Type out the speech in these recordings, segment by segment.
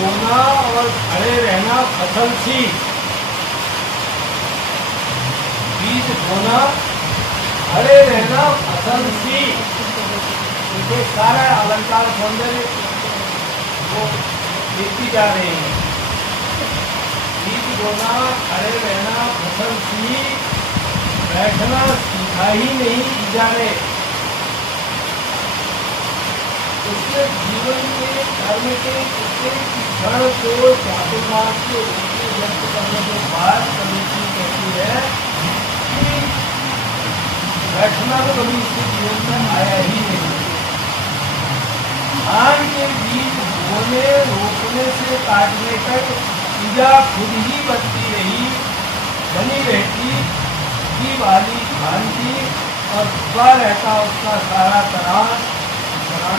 बोना और खड़े रहना फसल सी। बीज बोना, खड़े रहना फसल सी। देखिए सारा अलंकार सौंदर्य वो देखती जा रहे हैं। बीज बोना, खड़े रहना फसल सी, बैठना सीखा ही नहीं जाने। उसके जीवन के कर्म के प्रत्येक क्षण को चातुर्मास के रूप में व्यक्त करने के बाद समिति कहती है कि बैठना तो कभी इसके जीवन में आया ही नहीं। धान के बीज बोने रोपने से काटने तक पूजा खुद ही बनी रहती की वाली भांति और छुपा रहता उसका सारा तरान।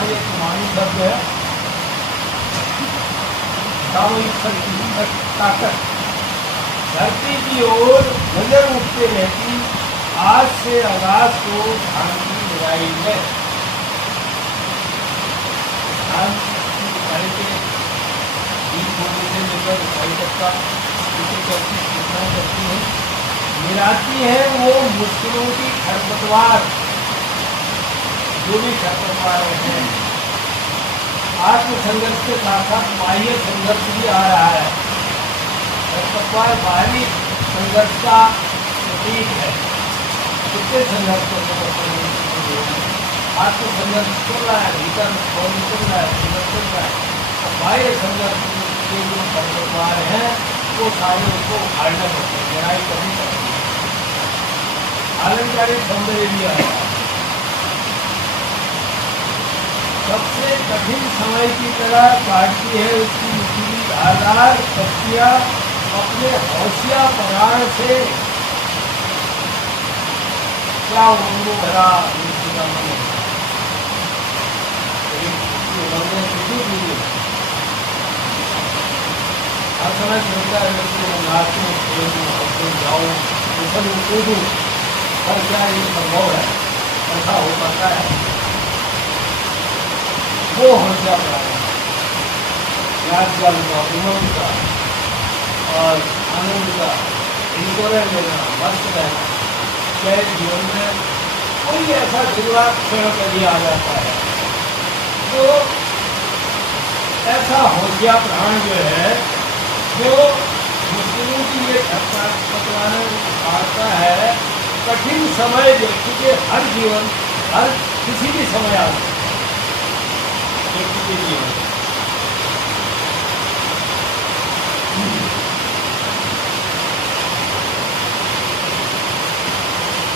ये तुम्हारी शब्द है, सामूहिक शक्ति ताकत। धरती की ओर नजर उठते रहती आज से आगाज को धान की बुराई है। धान की बुराई के बीज बोने से लेकर बुराई तक का सूचना करती है, मिलाती है वो मुश्किलों की खरपतवार। जो भी खरपतवार हैं, आत्म संघर्ष के साथ साथ बाह्य संघर्ष भी आ रहा है। खरपतवार बाहरी संघर्ष का प्रतीक है। कितने संघर्ष को आत्म संघर्ष चल रहा है, भीतर और निकल रहा है, संघर्ष चल रहा है। और बाह्य संघर्ष के जो खरपतवार हैं वो सारे उसको उखाड़ना पड़ते हैं, लड़ाई करनी पड़ती है। अलंकारिक सौंदर्य भी आ रहा है। सबसे कठिन समय की तरह काटती है उसकी नुकीली धारदार पत्तियां अपने हौसिया पराण से। क्या उनको भरा हर समय चलता है जाओ कूदू, पर क्या ये संभव है? ऐसा हो पाता है? वो हौसला बढ़ाया, याद जल का, उमंग का और आनंद का इंजॉय लेना, मस्त रहना। क्या जीवन में कोई ऐसा जुड़ा क्षण कभी आ जाता है तो ऐसा हौसला प्राण जो है जो मुश्किलों की ये पकड़ाने उठाता है। कठिन समय व्यक्ति के हर जीवन, हर किसी भी समय आ सकता है व्यक्ति के जीवन।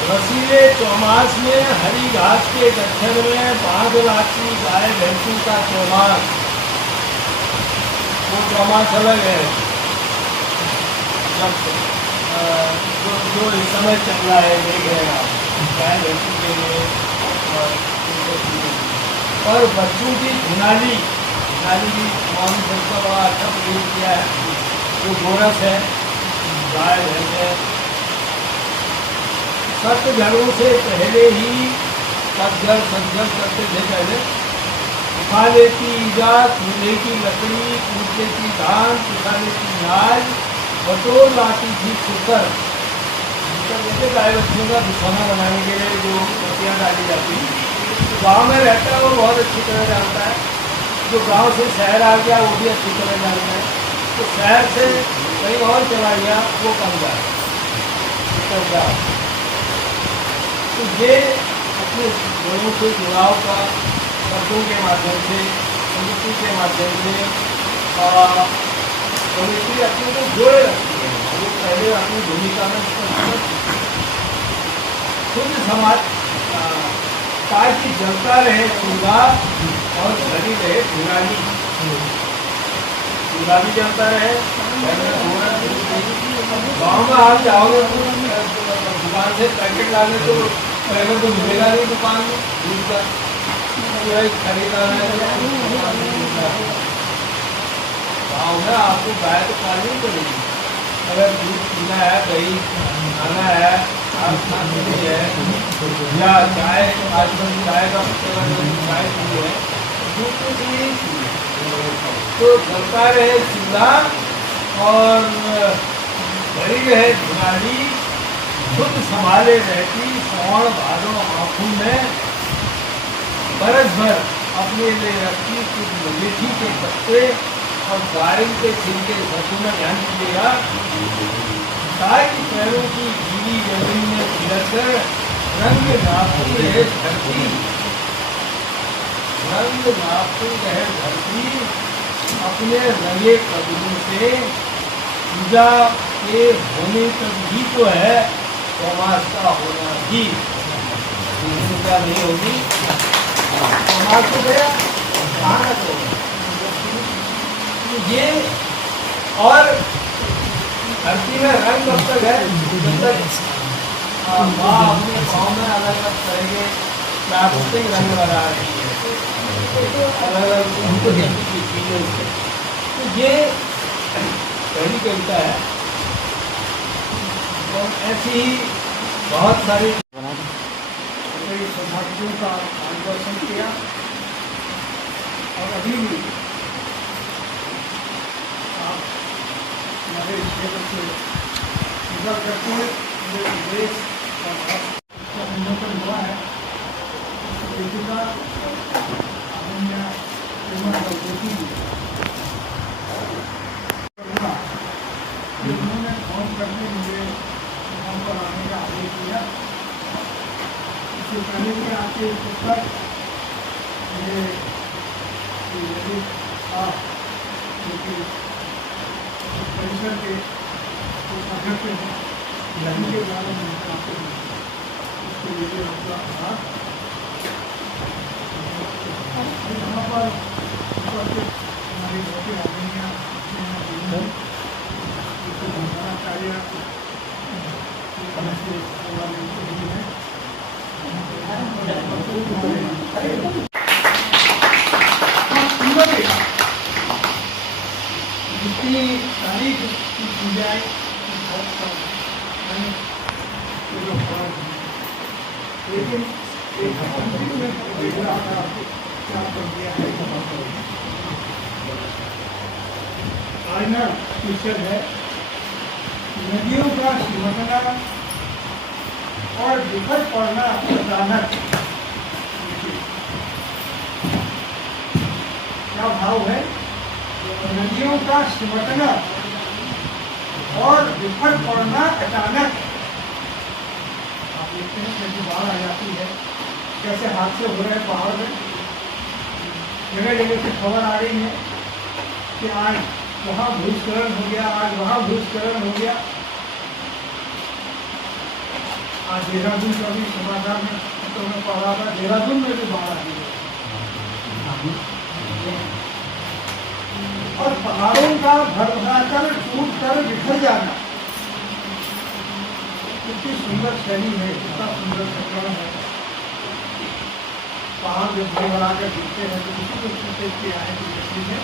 रसीले चौमास में हरी घास के दक्षिण में बांध लाती गाय भैंसों का चौमास। वो चौमास अलग है जब जो इस समय चल रहा है, देख रहे हैं आप, गाय भैंसों के लिए और बच्चों की धुनाली भी कौन सबका बड़ा अच्छा प्रयोग किया है। जो गोरस है, गाय भैंस है, सतझड़ों से पहले ही सतझड़ करते थे। पहले उठा लेती ईजा, चूल्हे की लकड़ी, कूदे की धान, पिसा लेती नाज, बटोर लाती थी कुकर। जैसे गाय बच्चों का बिछौना बनाने के लिए जो पत्तियाँ डाली जाती, गांव में रहता है वो बहुत अच्छी तरह जानता है। जो गांव से शहर आ गया वो भी अच्छी तरह जानता है। तो शहर से कहीं और चला गया वो कम जाए। तो ये अपने लोगों से जुड़ाव का शब्दों के माध्यम से, संगीत के माध्यम से कमिटी अपने को जोड़े रखती है। वो पहले अपनी भूमिका में खुद समाज ताकि जलता रहे चूल्हा और घड़ी रहे धुनाली। चूल्हा भी जलता रहे। गाँव में आप जाओगे दुकान से पैकेट लाने तो पहले तो मिलेगा नहीं दुकान में दूध का, खरीदा है। गाँव में आपको गाय तो पालनी पड़ेगी। अगर दूध पीना है, दही खाना है, या चाय, आजकल चाय का चाय पी है, दूध तो चाहिए। तो चलता रहे चूल्हा और भरी रहे धुनाली, खुद संभाले रहती श्रावण भादों आँखों में, बरस भर अपने लिए रखती कुछ मलेठी के पत्ते और दारिम के छिलके। सरसों में ध्यान दीजिएगा, ताकि पैरों की गीली जमीन में छिलक कर रंग नापती रहे धरती, रंग नापती रहे धरती अपने रंगे कदमों से। पूजा के होने तक ही तो है समाज का होना भी, पूजा नहीं होगी समाज को गया कहाँ तो ये। और धरती में रंग कब तक है जब तक माँ अपने गाँव में अलग अलग तरह के प्राकृतिक रंग लगा रही है, अलग अलग उनको देखने की चीजें से। तो ये पहली कविता है और ऐसी ही बहुत सारी सौभाग्यों का मार्गदर्शन किया। और अभी भी आप हमारे क्षेत्र से गुजर करते हैं, पूरे देश और उन्नतन हुआ है। लेखिका अनन्या ज्योति उन्होंने फोन करके मुझे फोन पर आने का आदेश दिया। इससे पहले भी आपके पुस्तक मुझे आप जो कि परिसर के कुछ अध्यक्ष हैं उनके द्वारा मिलकर आपको उसके लिए आपका आभार। यहाँ पर हमारी बहुत आदमियाँ कार्य जितनी तारीफ की जाए लेकिन एक क्या कर दिया है। आईना टीचर है, नदियों का सिमटना और बिखर पड़ना अचानक। क्या भाव है? नदियों का सिमटना और बिखर पड़ना अचानक। आप देखते हैं कैसे बाढ़ आ जाती है, कैसे हादसे हो रहे हैं पहाड़ में। जगह जगह से खबर आ रही है कि आज वहाँ भूस्खलन हो गया, आज वहाँ भूस्खलन हो गया। आज देहरादून का भी समाचार में तो मैं पढ़ रहा था, देहरादून में भी बाढ़ आ गई है। और पहाड़ों का भरभराकर टूट कर बिखर जाना कितनी सुंदर शैली है, कितना सुंदर प्रकरण है। पहाड़ जब भरभरा कर गिरते हैं तो किसी को सोचते कि आए है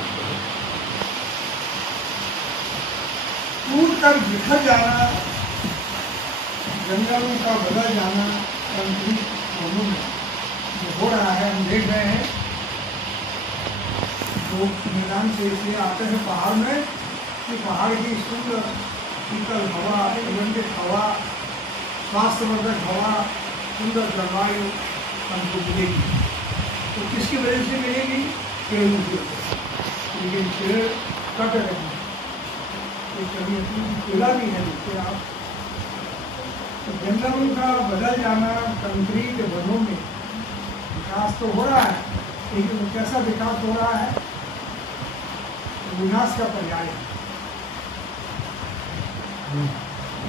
टूट कर बिखर जाना, जंगलों का बदल जाना, कंक्रीट दोनों में जो हो रहा है हम देख रहे हैं। लोग मैदान से इसलिए आते हैं पहाड़ में कि पहाड़ की सुंदर शीतल हवा, सुगंधित हवा, स्वास्थ्यवर्धक हवा, सुंदर जलवायु हमको मिलेगी। तो किसकी वजह से मिलेगी? पेड़ों की वजह से। लेकिन पेड़ कट रहे हैं, तो कभी खुला भी है देखिए आप। तो जंगलों का बदल जाना, कंक्रीट वनों में विकास तो हो रहा है, लेकिन कैसा विकास हो रहा है? विनाश का पर्याय है।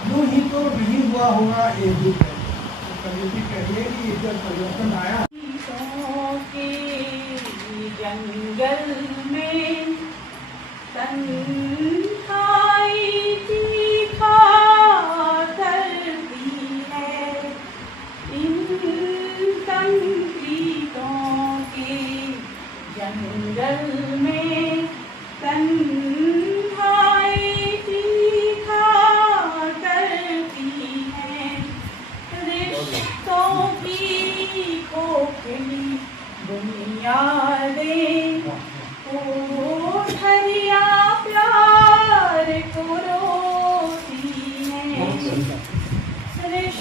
यूं ही तो नहीं हुआ होगा एक दिन में। तो कवियत्री कहिए कि इधर परिवर्तन आया। जंगल में जंगल में तन्हाई तीखा करती है, रिश्तों की खोखली बुनियादें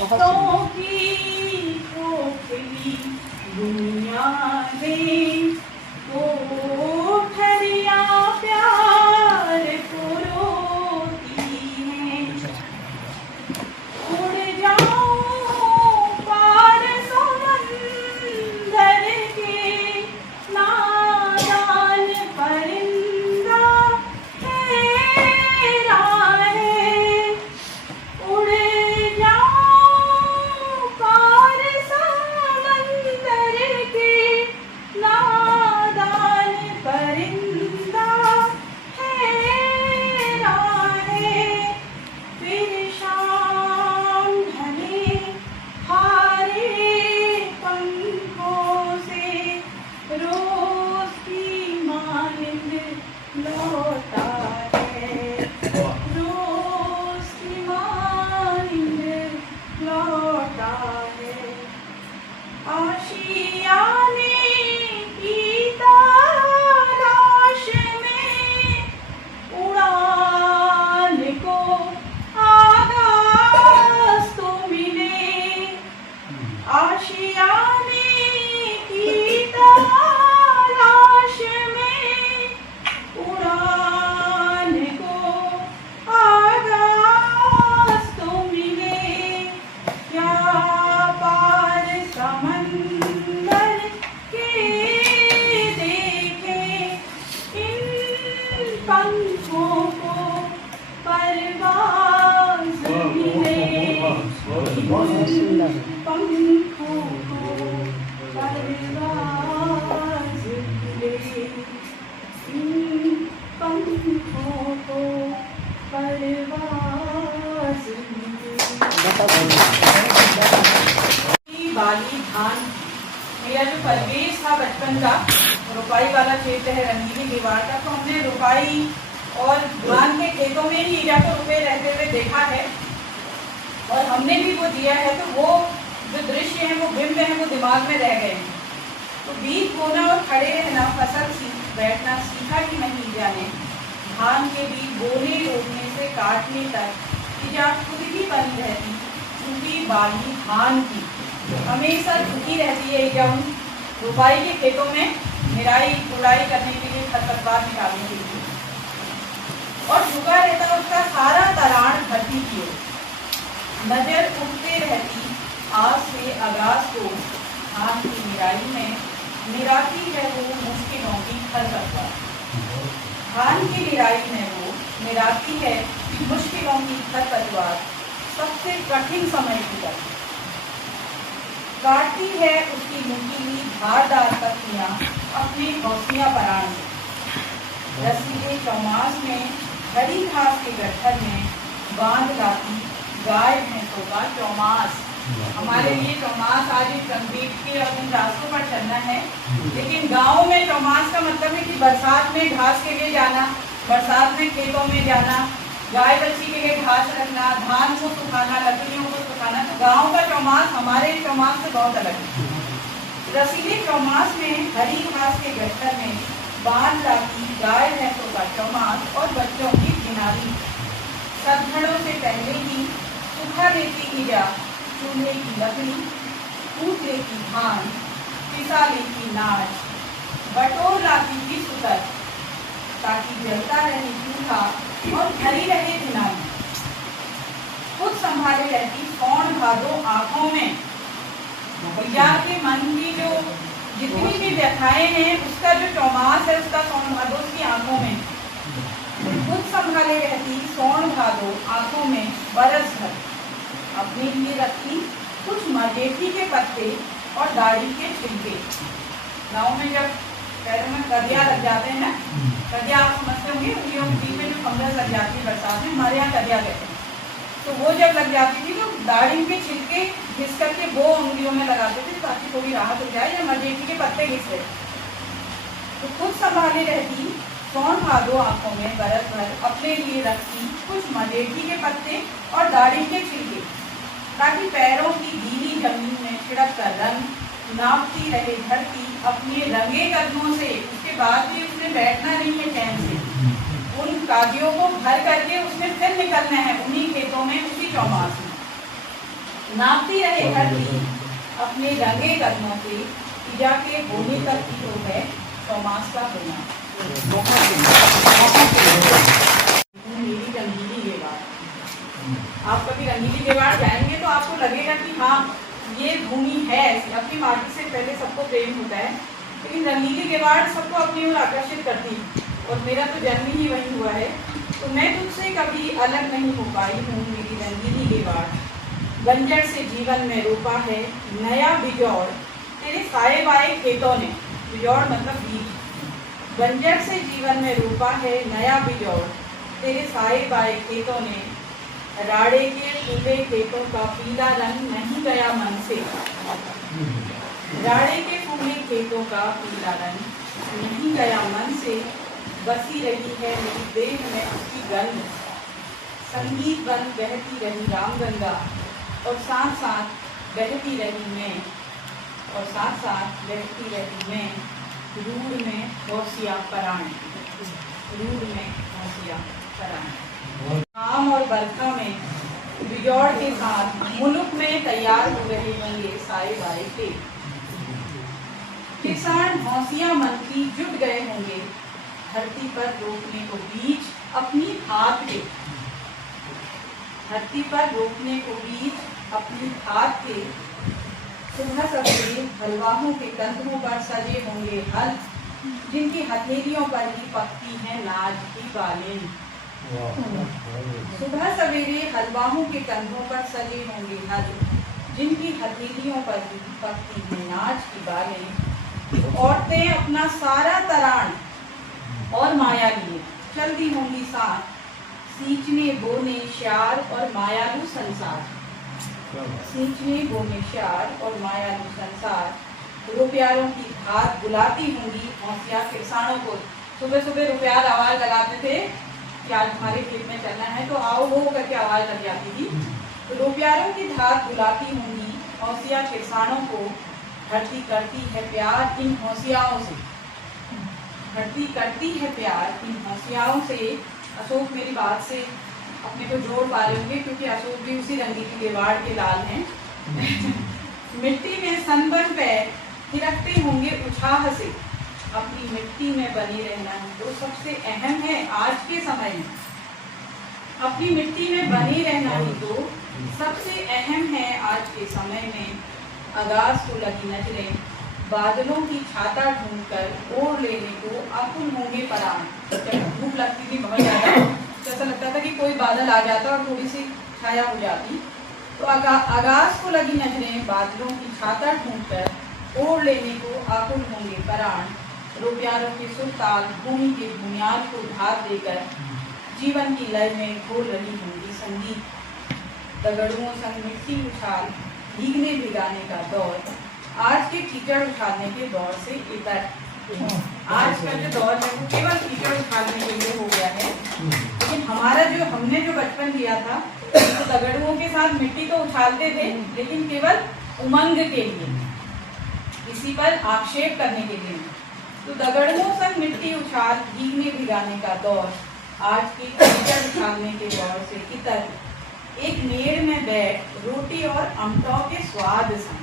रिश्तों की खोखली दुनिया में कोठरिया प्यार को रोती हैं। उड़ जाऊं पार समंदर के नादान परिंदा तेरा है। उड़ जाऊं पार समंदर के नादान परिंदा तेरा है। फिर शाम ढले हारे पंखों से रोज की मानिंद लौटा है। रोज की मानिंद लौटा है। आशियाने की तलाश में उड़ान को आगाज तो मिले। आशियाने की तलाश में उड़ान को आगाज तो मिले। क्या पार समंदर के देखे इन पंखों को परवाज़ मिले। इन पंखों को परवाज़ मिले। इन पंखों को परवाज़ मिले। बाली धान मेरा जो परिवेश था बचपन का, रुपाई वाला क्षेत्र है रंगीली दीवार का, तो हमने रुपाई और धान के खेतों में ही ईजा को रुपए रहते हुए देखा है और हमने भी वो दिया है। तो वो जो दृश्य है, वो बिंब है, वो दिमाग में रह गए हैं। तो बीज बोना और खड़े रहना, फसल बैठना सीखा कि नहीं ईजा ने। धान के बीज बोने रोपने से काटने तक ईजा खुद ही बनी रहती, क्योंकि बाली धान की हमेशा झुकी रहती है ईजा उन रुपाई के खेतों में निराई गुड़ाई करने के लिए, खरपतवार निकालने के लिए, और झुका रहता उसका सारा तराण धरती की ओर। नजर उठते रहती आज से आगाज को धान की निराई में, निराती है वो मुश्किलों की खरपतवार। धान की निराई में वो निराती है मुश्किलों की खरपतवार, सबसे कठिन समय की तरह काटती है उसकी नुकीली धारदार पत्तियां अपने हौसिया परान में। रसीले चौमास में हरी घास के गट्ठर में बांध लाती गाय भैंसों का चौमास। हमारे लिए चौमास आज एक कंक्रीट के और इन रास्तों पर चलना है, लेकिन गाँव में चौमास का मतलब है कि बरसात में घास के लिए जाना, बरसात में खेतों में जाना, गाय बच्ची के लिए घास रखना, धान को सुखाना, लकड़ियों को सुखाना। तो गांव का चौमास हमारे चौमास से बहुत अलग है। रसीले चौमास में हरी घास के गट्ठर में बांध लाती गाय भैंसों का चौमास और बच्चों की किनारी। सदघड़ों से पहले ही सुखा लेती ईजा चूल्हे की लकड़ी, कूट लेती धान, पिसा लेती नाच, बटोर लाती की सुतर, ताकि जलता रहे चूल्हा और भरी रहे धुनाई। खुद संभाले रहती कौन भादो आंखों में। ईजा के मन की जो जितनी भी व्यथाएं हैं, उसका जो चौमास है, उसका सौन भादो उसकी आंखों में। खुद संभाले रहती सौन भादो आंखों में बरस भर, अपने लिए रखती कुछ मजेठी के पत्ते और दाढ़ी के छिलके। गाँव में जब पैरों में कदिया लग जाते हैं ना, कदिया आप समझते होंगे, उंगलियों के बीच में जो फंगस लग जाती है बरसात में, हमारे यहाँ कदिया कहते हैं। तो वो जब लग जाती थी तो दाढ़ी के छिलके घिस करके वो उंगलियों में लगाते थे ताकि थोड़ी राहत हो जाए, या मजेठी के पत्ते घिस गए। तो खुद संभाले रहती सौन भादो आंखों में बरस भर, अपने लिए रखती कुछ मजेठी के पत्ते और दाढ़ी के छिलके, ताकि पैरों की गीली जमीन में छिड़क कर रंग नापती रहे धरती अपने रंगे कदमों से। उसके बाद भी उसने बैठना नहीं है चैन से, उन कादियों को भर करके उसने फिर निकलना है उन्हीं खेतों में, उसी चौमास में। नापती रहे धरती अपने रंगे कदमों से, ईजा के होने तक ही तो है चौमास का होना। मेरी रंगीली गेवाड़, आप कभी रंगीली गेवाड़ जाएंगे तो आपको लगेगा कि हाँ ये भूमि है ऐसी। अपनी माटी से पहले सबको प्रेम होता है, लेकिन रंगीली गेवाड़ सबको अपनी ओर आकर्षित करती है, और मेरा तो जन्म ही वही हुआ है। तो मैं तुझसे कभी अलग नहीं हो पाई हूँ मेरी रंगीली गेवाड़। बंजर से जीवन में रोपा है नया बिजौड़ तेरे साए बाए खेतों ने। बिजौड़ मतलब बीज। बंजर से जीवन में रोपा है नया बिजौड़ तेरे साए बाए खेतों ने। राड़े के फूले खेतों का पीला रंग नहीं गया मन से। राड़े के फूले खेतों का पीला रंग नहीं गया मन से। बसी रही है मेरी देह में उसकी गंध। संगीत बन बहती रही रामगंगा, और साथ साथ बहती रही मैं, और साथ साथ बहती रही मैं। रूड़ में होशिया पराण, रूड़ में होशिया पराण। आम और बरखा में बिजौड़ के साथ मुल्क में तैयार हो रहे होंगे साए बाए के। किसान हौसिया मन की जुट गए होंगे धरती पर रोपने को बीज अपनी हाथ के। धरती पर रोपने को बीज अपनी हाथ के। सुबह सवेरे हलवाहों के कंधों पर सजे होंगे हल, जिनकी हथेलियों पर ही पकती है नाज की बालें। सुबह सवेरे हलवाहों के कंधों पर सजे होंगे हल, जिनकी हथेलियों पर ही पकती है नाज की बालें। औरतें अपना सारा तराण और माया लिए चल दी होंगी साथ, सींचने बोने श्यार और मायालू संसार। सींचने बोने श्यार और मायालू संसार। रुपयारों की धार बुलाती होंगी हौसिया किसानों को। सुबह सुबह रुपयार आवाज लगाते थे कि आज हमारे खेत में चलना है, तो आओ वो करके आवाज लग जाती थी। तो रुपयारों की धार बुलाती होंगी हौसिया किसानों को। धरती करती है प्यार इन हौसियाओं से। धरती करती है प्यार इन हौसियाओं से। अशोक मेरी बात से अपने को जोड़ पा रहे होंगे, क्योंकि अशोक भी उसी रंगीली गेवाड़ के लाल हैं। मिट्टी में सनबन पैर थिरकते होंगे उत्साह से। अपनी मिट्टी में बने रहना ही तो सबसे अहम है आज के समय में। अपनी मिट्टी में बने रहना ही तो सबसे अहम है आज के समय में। आगाज को लगी नजरें बादलों की छाता ढूंढकर ओढ़ लेने को आकुल होंगे पराण। जब धूप लगती थी बहुत ज्यादा, तो ऐसा लगता था कि कोई बादल आ जाता और थोड़ी सी छाया हो जाती। तो आगाज को लगी नजरें बादलों की छाता ढूंढकर ओढ़ लेने को आकुल होंगे पराण। रुपयारों के सुरताल भूमि के बुनियाद को धार देकर जीवन की लय में घोल रही होंगी संगीत। दगड़ुओं संग मिट्टी उछाल भीगने भिगाने का दौर आज के कीचड़ उछालने के दौर से इतर। आज का जो दौर है वो केवल कीचड़ उछालने के लिए हो गया है, लेकिन हमने जो बचपन किया था तो दगड़ुओं के साथ मिट्टी तो उछालते थे, लेकिन केवल उमंग के लिए, किसी पर आक्षेप करने के लिए। तो दगड़ुओं संग मिट्टी उछाल भीगने भिगाने का दौर आज के कीचड़ उछालने के दौर से इतर। एक मेड़ में बैठ रोटी और अमटों के स्वाद संग।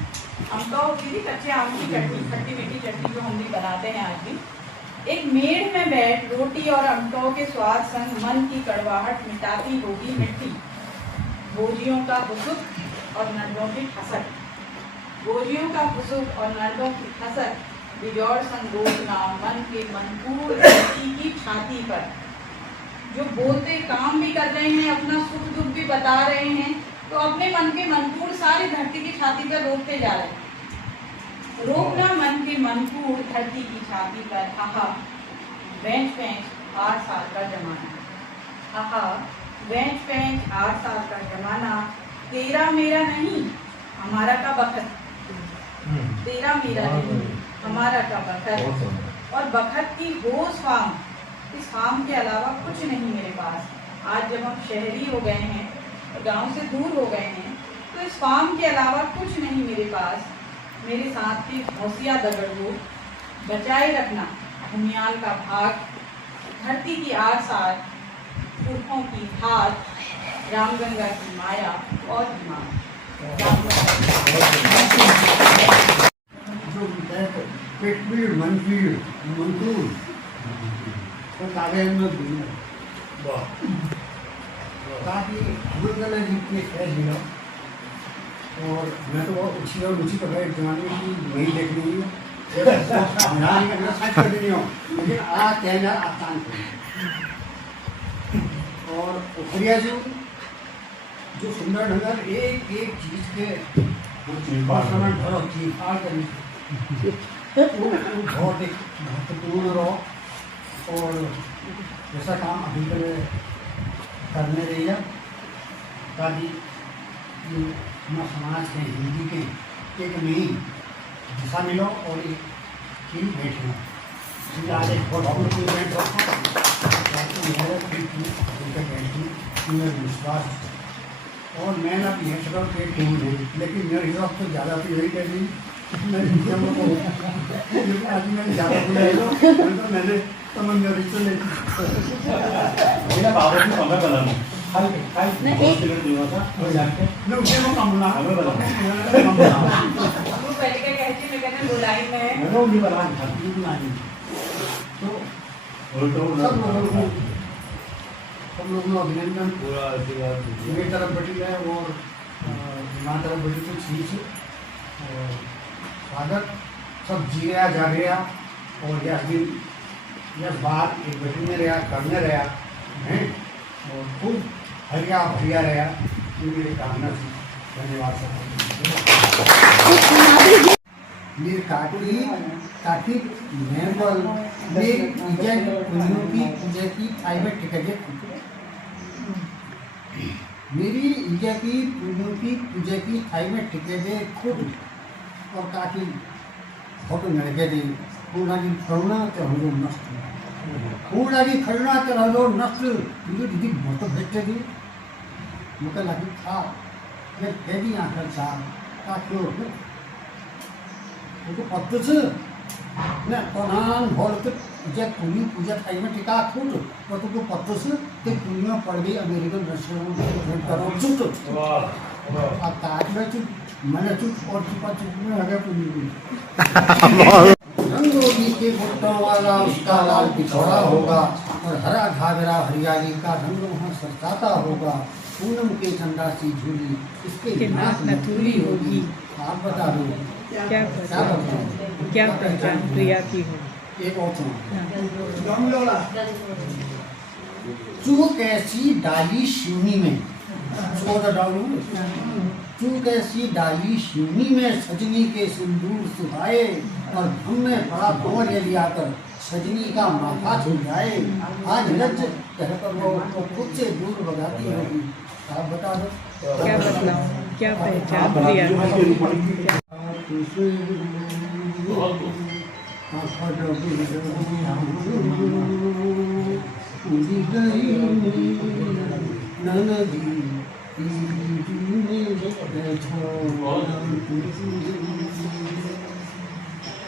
अमटो होती थी कच्चे आम की चटनी, खट्टी मीठी चटनी जो हम भी बनाते हैं आज भी। एक मेड़ में बैठ रोटी और अमटों के स्वाद संग मन की कड़वाहट मिटाती होगी मिट्टी। भोजियों का हुसुक और नर्दों की ठसक। भोजियों का हुसुक और नर्दों की ठसक बिजौड़ संगोचना मन के मनपूर धरती की छाती पर। जो बोलते काम भी कर रहे हैं, अपना सुख दुख भी बता रहे हैं, तो अपने मन के मनपूर सारी धरती की छाती पर रोकते जा रहे हैं। रोकना मन के मनपूर धरती की छाती पर। आहा बेंच बेंच 8 साल का जमाना। आहा बेंच बेंच 8 साल का जमाना। तेरा मेरा नहीं हमारा का बखत। तेरा मेरा नहीं हमारा का बखत। और बखत की होश फाम, इस फाम के अलावा कुछ नहीं मेरे पास। आज जब हम शहरी हो गए हैं, गांव से दूर हो गए हैं, तो इस फार्म के अलावा कुछ नहीं मेरे पास। मेरे साथ के हौसिया दगड़ुओं बचाए रखना भूमियाल का भाग। धरती की आसार पुरखों की हाथ, रामगंगा की माया और दिमाग। जो पेटपीड़ मनपीड़ मंदूर तो कागज में भी काफ़ी अलग जितने फैस मिला और मैं तो बहुत अच्छी और रुचि पकड़ जमाने की वही देख रही हूँ लेकिन आ कहना आसान है और उखरिया जो सुंदर ढंगर एक एक चीज के बहुत एक महत्वपूर्ण रहो और ऐसा काम अभी तक करने रही है ताकि अपना समाज के हिंदी के एक नई दिशा मिलो और एक चीज बैठे इसलिए आज एक बहुत इवेंट रखा विश्वास और मैं ना यह सकल के टीम है लेकिन मेरे हिसाब से ज़्यादा तो यही कर दी मैंने आज मैंने ज़्यादा बुलाया मैंने तो मैं मेरी तो नहीं मेरा बाबू की समय बना नहीं उसे वो कम ना वो पहले क्या कहती मैं कहते बुलाई में मैं वो नहीं बना था नहीं बनाई तो सब लोगों को अभिनंदन पूरा आशीर्वाद मेरी तरफ बटी है और हमारी तरफ बटी तो ठीक है और स्वागत सब जी रहा जा रहा और यह दिन यह बात एक बैठने में रहा करने रहा हैं और खूब हरिया भरिया रहा ये मेरी कामना थी धन्यवाद सर मेरे काटी मेंबल में इजन कम्युनिटी पूजा की प्राइवेट टिकट मेरी इंडिया की पूजा की प्राइवेट टिकट खुद और काटी फोटो लड़के दी पूरा की करुणा के हम लोग नष्ट पूरा की करुणा के हम लोग नष्ट मुझे दीदी फोटो भेजते दी मुझे लगी था ये कैदी आकर था काटी तो पत्ते से ना प्रधान भरत पूजा पूरी पूजा टाइम में टिका फूट और तो पत्ते से ते दुनिया पड़ गई अमेरिकन रेस्टोरेंट करो चुट अब काट में चुट मैंने चुट और चुपा चुप में लगे पूरी रंगोली के भुट्टों वाला उसका लाल पिछौड़ा होगा और हरा घाघरा हरियाली का रंग वहाँ सरसाता होगा पूनम के चंदा सी झूली इसके नाक नथुली होगी आप बता दो क्या पहचान प्रिया की हो एक और चूक ऐसी डाली शिवनी में चूक ऐसी डाली शिवनी में सजनी के सिंदूर सुहाए और हम में बड़ा भंवर यदि आकर सजनी का माथा झुकाए आज लज्ज कहकर वो खुद से दूर भगाती होगी आप बता दो क्या बताऊं क्या पहचान प्रिया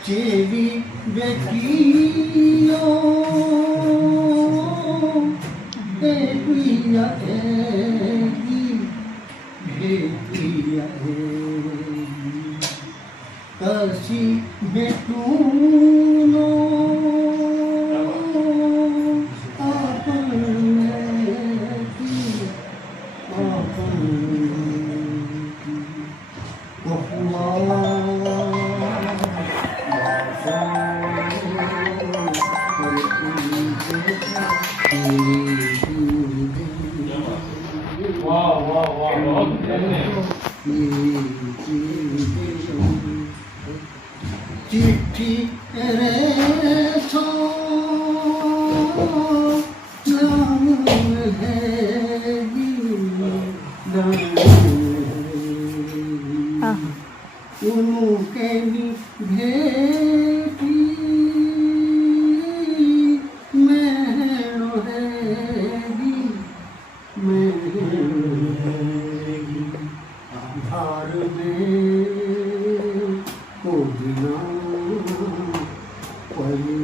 चेरी बेटियों बेटिया बेटिया कसी बेटूनो वाह वाह वाह बहुत चिट्ठी रे सो नाम है उनके भेटी मैनो है धार में को बिना पली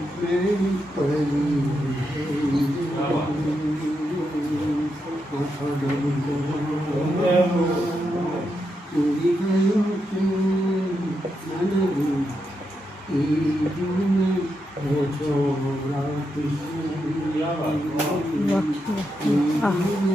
पली वाह, वाह, आहा।